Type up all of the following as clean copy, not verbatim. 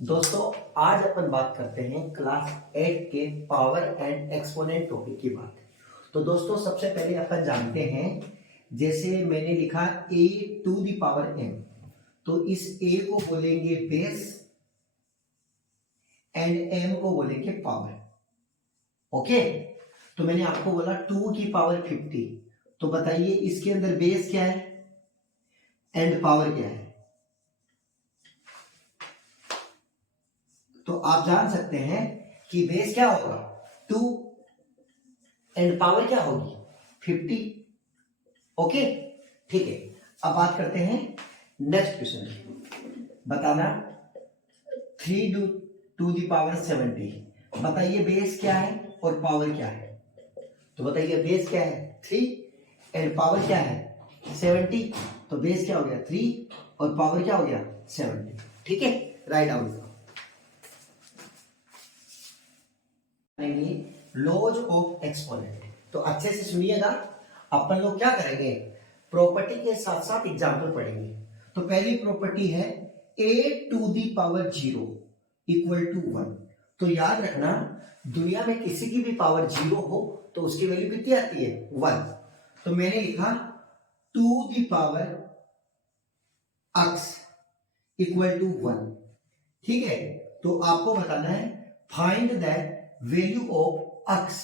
दोस्तों आज अपन बात करते हैं क्लास 8 के पावर एंड एक्सपोनेंट टॉपिक की बात। तो दोस्तों सबसे पहले अपन जानते हैं, जैसे मैंने लिखा a to the power m, तो इस a को बोलेंगे बेस एंड m को बोलेंगे पावर। ओके, तो मैंने आपको बोला 2 की पावर 50, तो बताइए इसके अंदर बेस क्या है एंड पावर क्या है। तो आप जान सकते हैं कि बेस क्या होगा 2 एंड पावर क्या होगी 50। ओके ठीक है, अब बात करते हैं नेक्स्ट क्वेश्चन की। बताना 3 टू द पावर 70, बताइए बेस क्या है और पावर क्या है। तो बताइए बेस क्या है 3 एंड पावर क्या है 70, तो बेस क्या हो गया 3 और पावर क्या हो गया 70। ठीक है, write down laws of exponent. तो अच्छे से सुनिएगा, अपन लोग क्या करेंगे प्रॉपर्टी के साथ साथ एग्जाम्पल पढ़ेंगे। तो पहली प्रॉपर्टी है a to the power 0 equal to 1। तो याद रखना दुनिया में किसी की भी पावर 0 हो तो उसकी वैल्यू कितनी आती है 1। तो मैंने लिखा to the power x equal to 1। ठीक है, तो आपको बताना है find that value of x,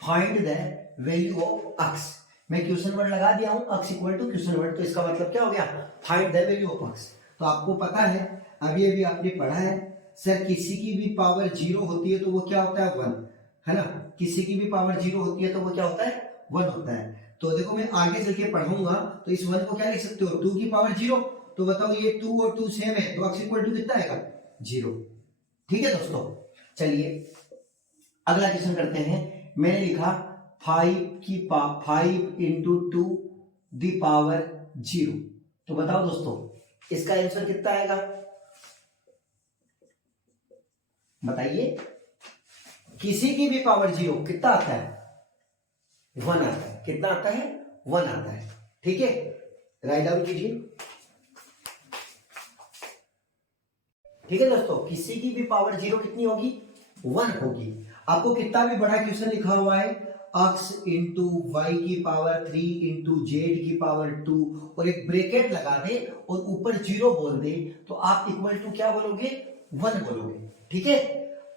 find the value of x। मैं क्वेश्चन वर्ड लगा दिया हूं x equal to question word, तो इसका मतलब क्या हो गया find the value of x। तो आपको पता है अभी अभी आपने पढ़ा है सर किसी की भी पावर 0 होती है तो वो क्या होता है 1, है ना। किसी की भी पावर 0 होती है तो वो क्या होता है 1 होता है। तो देखो मैं आगे चल के पढ़ूंगा तो इस 1 को क्या लिख सकते हो 2 की पावर 0। तो बताओ ये 2 और 2 सेम है तो x इक्वल टू कितना आएगा 0। ठीक है दोस्तों, चलिए अगला क्वेश्चन करते हैं। मैंने लिखा 5 इंटू 2 दी पावर 0। तो बताओ दोस्तों इसका आंसर कितना आएगा, बताइए। किसी की भी पावर 0 कितना आता है 1 आता है। कितना आता है 1 आता है। ठीक है, राइट डाउन कीजिए। ठीक है दोस्तों, किसी की भी पावर 0 कितनी होगी 1 होगी। आपको कितना भी बड़ा क्वेश्चन लिखा हुआ है x इंटू वाई की पावर 3 इंटू जेड की पावर 2 और एक ब्रैकेट लगा दे और ऊपर 0 बोल दे तो आप इक्वल टू क्या बोलोगे 1 बोलोगे। ठीक है,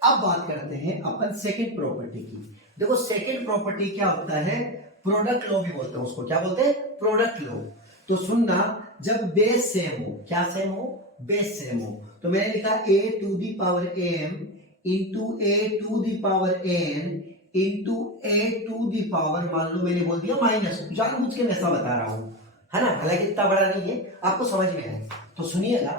अब बात करते हैं अपन सेकंड प्रॉपर्टी की। देखो सेकंड प्रॉपर्टी क्या होता है प्रोडक्ट लॉ भी बोलते हैं उसको, क्या बोलते हैं प्रोडक्ट लॉ। तो सुनना, जब बेस सेम हो, क्या सेम हो बेस सेम हो, तो मैंने लिखा a to the power am into a to the power n into a to the power, मान लो मैंने बोल दिया माइनस, जानबूझ के मैं ऐसा बता रहा हूं, है ना, हालांकि इतना बड़ा नहीं है, आपको समझ में आए। तो सुनिएगा,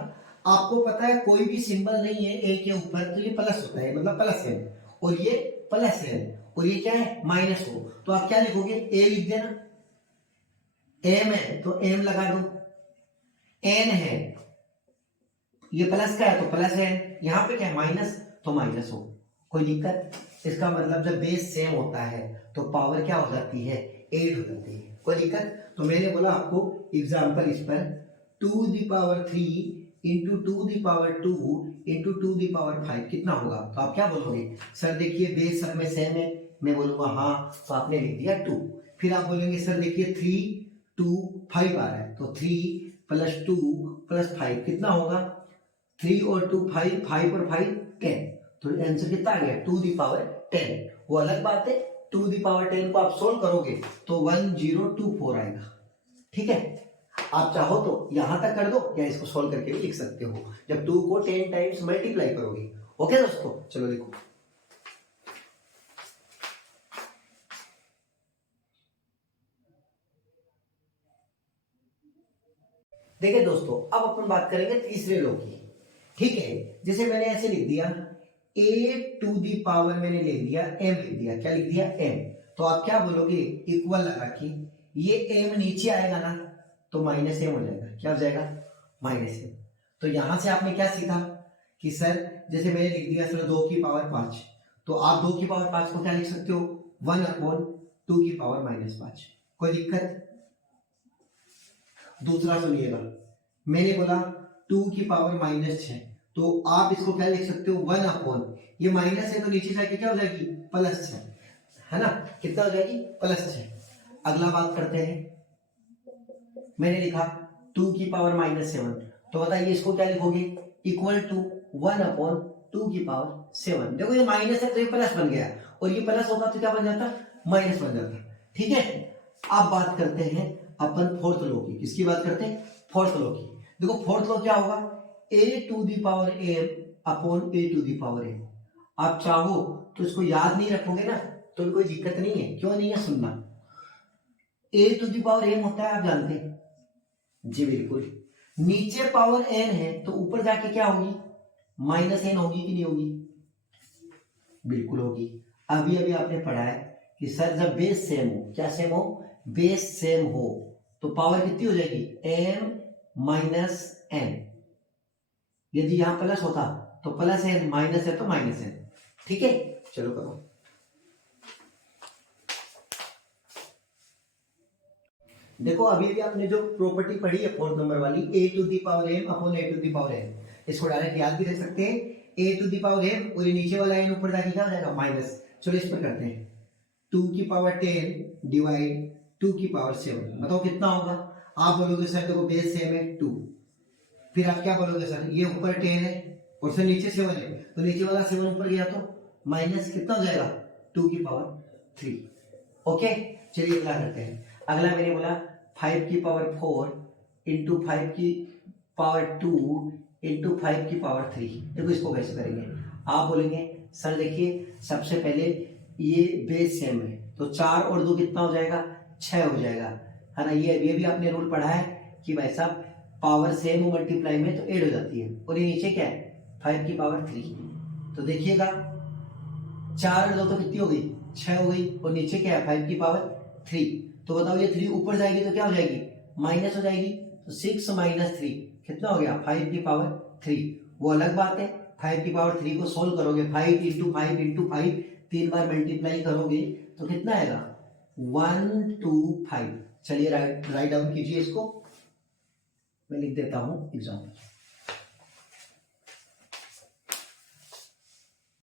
आपको पता है कोई भी सिंबल नहीं है a के ऊपर तो ये प्लस होता है, मतलब प्लस है, और ये प्लस है और ये क्या है माइनस हो, तो आप क्या लिखोगे a लिख देना। m है तो m लगा दो, n है ये प्लस का है तो प्लस है, यहां पे क्या है माइनस तो माइनस हो, कोई दिक्कत। इसका मतलब जब बेस सेम होता है तो पावर क्या हो जाती है 8 हो जाती है, कोई दिक्कत। तो मैंने बोला आपको एग्जांपल इस पर 2 the power 3 into 2 the power 2 into 2 the power 5 कितना होगा। तो आप क्या बोलोगे सर देखिए बेस सब में सेम है, मैं बोलूंगा हाँ, तो आपने लिख दिया 2। फिर आप बोलेंगे सर देखिए 3 2 5 आ रहा है, तो 3 प्लस 2 प्लस 5 कितना होगा 3 और 2 5, 5 और 5 10, तो आंसर कितना आ गया 2 दी पावर 10। वो अलग बात है 2 दी पावर 10 को आप सोल्व करोगे तो 1024 आएगा। ठीक है, आप चाहो तो यहां तक कर दो या इसको सोल्व करके भी लिख सकते हो जब 2 को 10 टाइम्स मल्टीप्लाई करोगे। ओके दोस्तों, चलो देखो देखिए दोस्तों, अब अपन बात करेंगे तीसरे लॉ की। ठीक है, जैसे मैंने ऐसे लिख दिया a टू दी पावर, मैंने लिख दिया m, लिख दिया क्या लिख दिया m, तो आप क्या बोलोगे इक्वल लगा के ये m नीचे आएगा ना तो माइनस m हो जाएगा, क्या हो जाएगा माइनस m। तो यहां से आपने क्या सीखा कि सर जैसे मैंने लिख दिया सर 2 की पावर 5, तो आप 2 की पावर 5 को क्या लिख सकते हो 1 अपॉन 2 की पावर माइनस 5, कोई दिक्कत। दूसरा सुनिएगा, मैंने बोला 2 की पावर माइनस 6, तो आप इसको क्या लिख सकते हो 1 अपॉन, ये माइनस है तो नीचे जाके क्या हो जाएगी प्लस 6, है ना, कितना हो जाएगी प्लस 6। अगला बात करते हैं, मैंने लिखा 2 की पावर -7, तो बताइए इसको क्या लिखोगे इक्वल टू 1 अपॉन 2 की पावर 7। देखो ये माइनस है तो ये प्लस बन गया, और ये प्लस होता तो क्या बन जाता माइनस बन जाता। ठीक है, अब बात करते हैं अपन फोर्थ लॉ की। किसकी बात करते हैं फोर्थ लॉ की। देखो फोर्थ लॉ क्या होगा a to the power m upon a to the power m। आप चाहो तो इसको याद नहीं रखोगे ना तो कोई दिक्कत नहीं है, क्यों नहीं है सुनना। a to the power m होता है आप जानते हैं जी, बिल्कुल। नीचे पावर n है तो ऊपर जाके क्या होगी -n होगी कि नहीं होगी, बिल्कुल होगी। अभी अभी आपने पढ़ा है कि सर जब बेस सेम हो, क्या सेम हो, बेस सेम हो, तो पावर कितनी हो जाएगी m माइनस n। यदि यहां प्लस होता तो प्लस n, माइनस है तो माइनस n। ठीक है, चलो करो। देखो अभी अभी आपने जो प्रॉपर्टी पढ़ी है फोर्थ नंबर वाली, a to the power m upon a to the power n, इसको डायरेक्ट याद भी रख सकते हैं, a to the power m और ये नीचे वाला n ऊपर जाके क्या हो जाएगा माइनस। चलो इस पर करते हैं, 2 की पावर 10 डिवाइड 2 की पावर 7, बताओ कितना होगा। आप बोलोगे सर देखो बेस सेम है 2, फिर आप क्या बोलोगे सर ये ऊपर 10 है और सर नीचे 7 है, तो नीचे वाला 7 ऊपर गया तो माइनस कितना हो जाएगा 2 की पावर 3। ओके, चलिए अगला करते हैं। अगला मैंने बोला 5 की पावर 4 इंटू 5 की पावर 2 इंटू 5 की पावर 3। देखो इसको कैसे करेंगे, आप बोलेंगे सर देखिए सबसे पहले ये बेस सेम है तो 4 और 2 कितना हो जाएगा 6 हो जाएगा, है ना। ये भी आपने रूल पढ़ा है कि भाई साहब पावर सेम मल्टीप्लाई में तो ऐड हो जाती है, और ये नीचे क्या है 5 की पावर 3। तो देखिएगा 4 और 2 तो कितनी हो गई 6 हो गई, और नीचे क्या है 5 की पावर 3। तो बताओ ये 3 ऊपर जाएगी तो क्या हो जाएगी माइनस हो जाएगी, तो 6 माइनस 3 कितना हो गया 5 की पावर 3। वो अलग बात है, 5 की पावर 3 को सोल्व करोगे 5 इंटू 5 इंटू 5 3 बार मल्टीप्लाई करोगे तो कितना आएगा 125। चलिए राइट डाउन कीजिए इसको, मैं लिख देता हूं एग्जाम्पल।